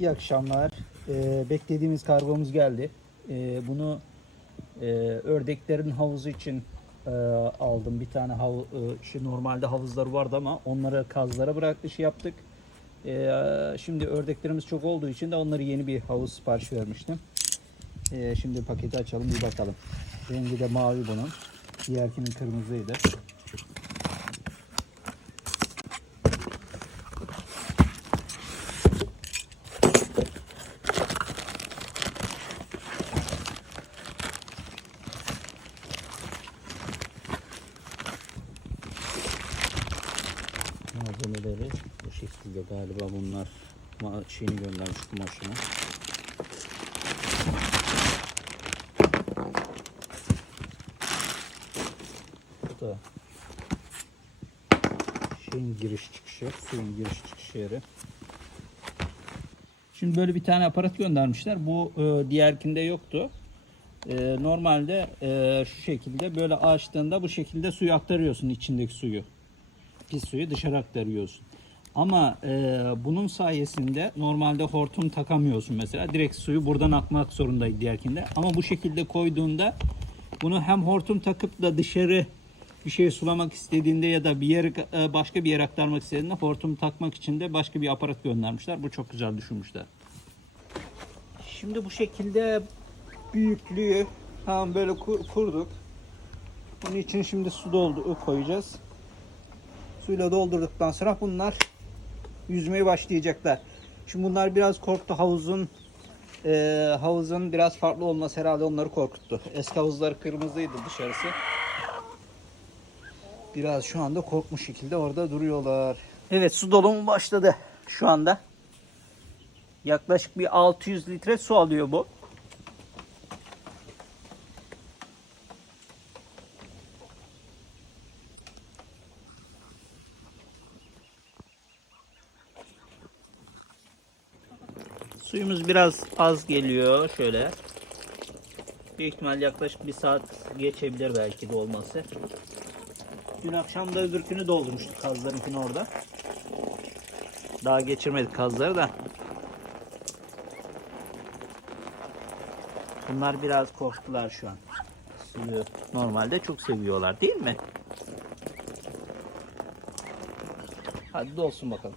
İyi akşamlar. Ee, beklediğimiz kargomuz geldi. Ee, bunu e, ördeklerin havuzu için e, aldım. Bir tane hav, e, işte normalde havuzları vardı ama onları kazlara bıraktı şey yaptık. Ee, şimdi ördeklerimiz çok olduğu için de onları yeni bir havuz sipariş vermiştim. Ee, şimdi paketi açalım bir bakalım. Rengi de mavi bunun. Diğerkinin kırmızıydı. Malzemeleri bu şekilde galiba bunlar şeyini göndermiş kumaşını. Bu da şeyin giriş çıkışı, suyun giriş çıkış yeri. Şimdi böyle bir tane aparat göndermişler. Bu e, diğerkinde yoktu. E, normalde e, şu şekilde böyle açtığında bu şekilde suyu aktarıyorsun içindeki suyu pis suyu dışarı aktarıyorsun. Ama e, bunun sayesinde normalde hortum takamıyorsun mesela. Direkt suyu buradan akmak zorundaydı diğerkinde. Ama bu şekilde koyduğunda bunu hem hortum takıp da dışarı bir şey sulamak istediğinde ya da bir yere e, başka bir yere aktarmak istediğinde hortum takmak için de başka bir aparat göndermişler. Bu çok güzel düşünmüşler. Şimdi bu şekilde büyüklüğü tamam böyle kur- kurduk. Bunun için şimdi su doldu koyacağız. Suyla doldurduktan sonra bunlar yüzmeye başlayacaklar. Şimdi bunlar biraz korktu havuzun e, havuzun biraz farklı olması herhalde onları korkuttu. Eski havuzlar kırmızıydı dışarısı. Biraz şu anda korkmuş şekilde orada duruyorlar. Evet su dolumu başladı şu anda. Yaklaşık bir 600 litre su alıyor bu. Suyumuz biraz az geliyor şöyle. Büyük ihtimal yaklaşık bir saat geçebilir belki de olması. Dün akşam da öbürkünü doldurmuştuk kazlarınkini orada. Daha geçirmedik kazları da. Bunlar biraz korktular şu an. Suyu normalde çok seviyorlar değil mi? Hadi dolsun bakalım.